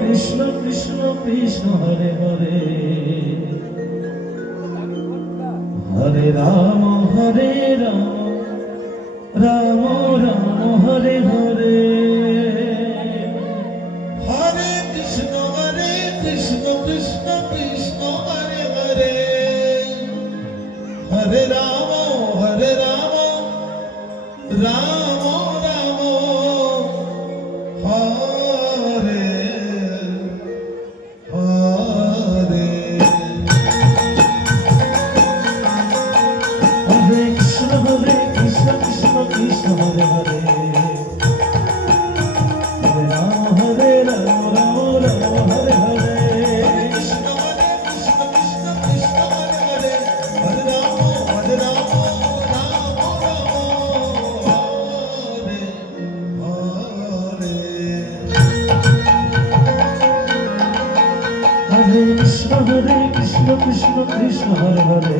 Krishna Krishna Krishna Hare Hare Hare Ram Ram Ram Hare Hare Hare Krishna Krishna Krishna Hare Hare Hare Ram Ram Ram Hare Hare Hare Krishna Krishna Krishna Hare Hare Hare Ram Ram Ram Hare Hare Krishna Krishna Krishna Hare Hare Hare Ram Ram Hare Hare Hare Krishna Krishna Krishna Hare Hare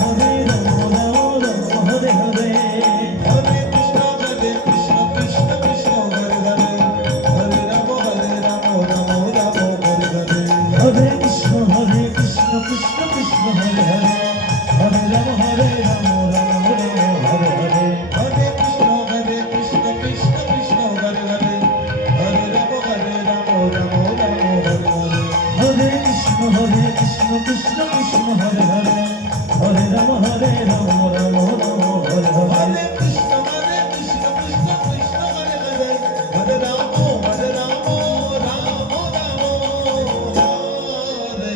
Hare Ram Ram Ram Hare Hare Hare Krishna Krishna Krishna Hare Hare Hare Ram Ram Ram Hare Hare Hare Krishna Krishna Krishna Hare Hare Hare Ram Ram Hare Hare Hare Krishna Krishna Krishna Hare Hare Hare Ram Ram Hare Hare Hare Krishna Krishna Krishna Hare Hare Hare Ram Ram Ram Hare Hare Hare Krishna Krishna Krishna Hare Hare Hare Ram Ram Hare Hare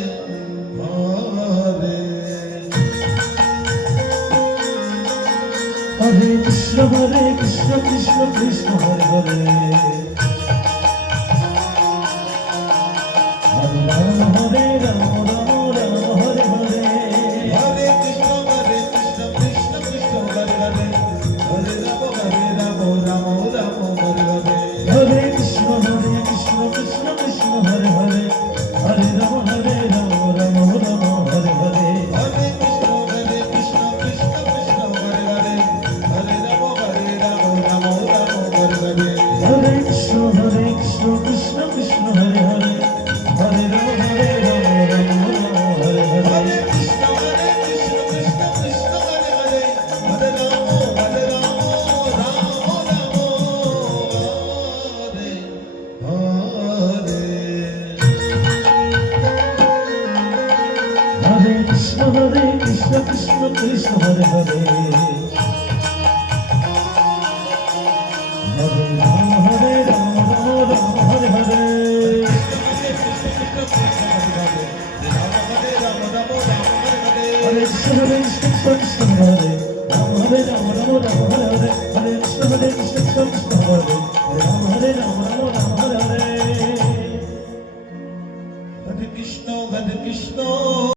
Hare Krishna Krishna Krishna Hare Hare Hare Ram Ram Hare Hare Hare Krishna Krishna Krishna Hare Hare Hare Ram Ram Hare Hare Hare Krishna Krishna Krishna Hare Hare Hare Ram Ram Ram Hare Hare Hare Krishna Krishna Krishna Hare Hare Hare Ram Ram Hare Hare Hare Krishna Krishna Krishna Hare Hare Hare Ram Ram Hare Hare Hare Krishna Krishna Krishna Hare Hare Hare Ram Ram Hare Hare Krishna Krishna Krishna Hare Hare Hare Ram Ram Hare Hare Hare Krishna Krishna Krishna Hare Ram Ram Ram Hare Hare Hare